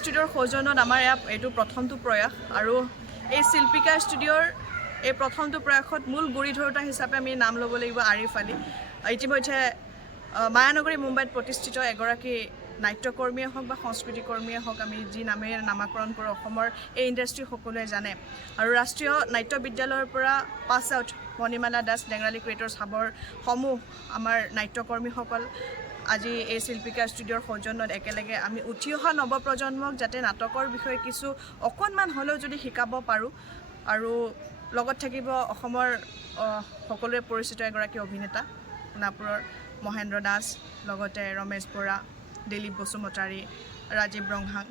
ষ্টুডিঅ'ৰ সৌজন্যত আমাৰ এইটো প্ৰথমটো প্ৰয়াস আৰু এই শিল্পিকা ষ্টুডিঅ'ৰ এই প্ৰথমটো প্ৰয়াসত মূল গুৰি ধৰোঁতা হিচাপে আমি নাম ল'ব লাগিব আৰিফ আলী। ইতিমধ্যে মায়ানগৰী মুম্বাইত প্ৰতিষ্ঠিত এগৰাকী নাট্যকৰ্মীয়ে হওক বা সংস্কৃতি কৰ্মীয়ে হওক, আমি যি নামেৰে নামাকৰণ কৰোঁ অসমৰ এই ইণ্ডাষ্ট্ৰী সকলোৱে জানে। আৰু ৰাষ্ট্ৰীয় নাট্য বিদ্যালয়ৰ পৰা pass out Monimala Das, Dengrali creators হাবৰ সমূহ আমাৰ নাট্যকৰ্মীসকল আজি এই শিল্পিকা ষ্টুডিঅ'ৰ সৌজন্যত একেলগে আমি উঠি অহা নৱপ্ৰজন্মক যাতে নাটকৰ বিষয়ে কিছু অকণমান হ'লেও যদি শিকাব পাৰোঁ। আৰু লগত থাকিব অসমৰ সকলোৱে পৰিচিত এগৰাকী অভিনেতা সোণাপুৰৰ মহেন্দ্ৰ দাস, লগতে ৰমেশ বৰা, দিলীপ বসুমতাৰী, ৰাজীৱ ৰংহাং।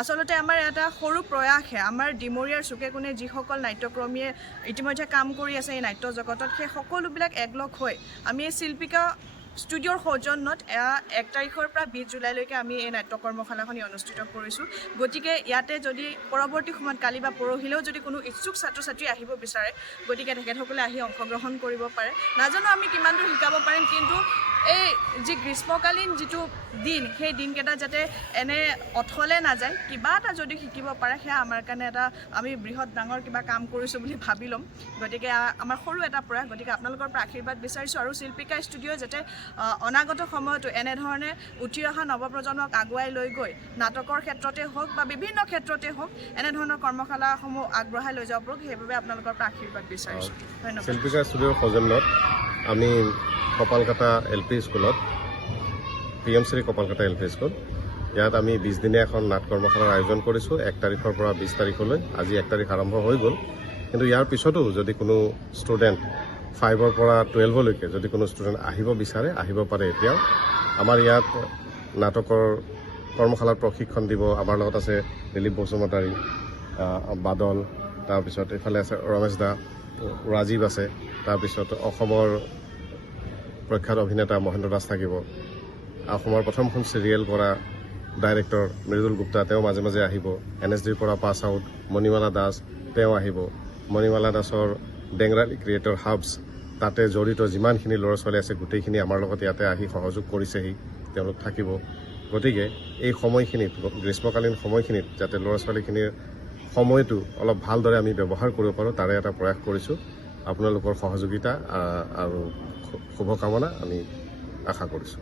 আচলতে আমাৰ এটা সৰু প্ৰয়াসহে আমাৰ ডিমৰীয়াৰ চুকে কোণে যিসকল নাট্যকৰ্মীয়ে ইতিমধ্যে কাম কৰি আছে এই নাট্য জগতত, সেই সকলোবিলাক একলগ হৈ আমি এই শিল্পিকা ষ্টুডিঅ'ৰ সৌজন্যত 1 তাৰিখৰ পৰা 20 জুলাইলৈকে আমি এই নাট্য কৰ্মশালাখনি অনুষ্ঠিত কৰিছোঁ। গতিকে ইয়াতে যদি পৰৱৰ্তী সময়ত কালি বা পৰহিলেও যদি কোনো ইচ্ছুক ছাত্ৰ ছাত্ৰী আহিব বিচাৰে, গতিকে তেখেতসকলে আহি অংশগ্ৰহণ কৰিব পাৰে। নাজানো আমি কিমান দূৰ শিকাব পাৰিম, কিন্তু এই যি গ্ৰীষ্মকালীন যিটো দিন, সেই দিনকেইটা যাতে এনে অথলে নাযায়, কিবা এটা যদি শিকিব পাৰে সেয়া আমাৰ কাৰণে এটা আমি বৃহৎ ডাঙৰ কিবা কাম কৰিছোঁ বুলি ভাবি ল'ম। গতিকে আমাৰ সৰু এটা প্ৰয়াস, গতিকে আপোনালোকৰ পৰা আশীৰ্বাদ বিচাৰিছোঁ আৰু শিল্পিকা ষ্টুডিঅ' যাতে অনাগত সময়তো এনেধৰণে উঠি অহা নৱপ্ৰজন্মক আগুৱাই লৈ গৈ নাটকৰ ক্ষেত্ৰতে হওক বা বিভিন্ন ক্ষেত্ৰতে হওক এনেধৰণৰ কৰ্মশালাসমূহ আগবঢ়াই লৈ যাব পাৰোঁ, সেইবাবে আপোনালোকৰ পৰা আশীৰ্বাদ বিচাৰিছোঁ। ধন্যবাদ। শিল্পিকা ষ্টুডিঅ'ৰ সৌজন্যত আমি কপালকাটা LP স্কুলত, PMশ্ৰী কপালকাটা LP স্কুল, ইয়াত আমি 20 দিনীয়া এখন নাট কৰ্মশালাৰ আয়োজন কৰিছোঁ 1 তাৰিখৰ পৰা 20 তাৰিখলৈ। আজি 1 তাৰিখ আৰম্ভ হৈ গ'ল, কিন্তু ইয়াৰ পিছতো যদি কোনো ষ্টুডেণ্ট 5ৰ পৰা 12লৈকে যদি কোনো ষ্টুডেণ্ট আহিব বিচাৰে আহিব পাৰে। এতিয়াও আমাৰ ইয়াত নাটকৰ কৰ্মশালাৰ প্ৰশিক্ষণ দিব। আমাৰ লগত আছে দিলীপ বসুমতাৰী, বাদল, তাৰপিছত এইফালে আছে ৰমেশ দা, ৰাজীৱ আছে, তাৰপিছত অসমৰ প্ৰখ্যাত অভিনেতা মহেন্দ্ৰ দাস থাকিব, অসমৰ প্ৰথমখন চিৰিয়েল কৰা ডাইৰেক্টৰ মৃদুল গুপ্তা, তেওঁ মাজে মাজে আহিব। NSDৰ পৰা পাছ আউট মণিমালা দাস, তেওঁ আহিব। মণিমালা দাসৰ ডেংৰালী ক্ৰিয়েটৰ হাবছ, তাতে জড়িত যিমানখিনি ল'ৰা ছোৱালী আছে গোটেইখিনি আমাৰ লগত ইয়াতে আহি সহযোগ কৰিছেহি, তেওঁলোক থাকিব। গতিকে এই সময়খিনিত, গ্ৰীষ্মকালীন সময়খিনিত যাতে ল'ৰা ছোৱালীখিনিৰ সময়টো অলপ ভালদৰে আমি ব্যৱহাৰ কৰিব পাৰোঁ, তাৰে এটা প্ৰয়াস কৰিছোঁ। আপোনালোকৰ সহযোগিতা আৰু শুভকামনা আমি আশা কৰিছোঁ।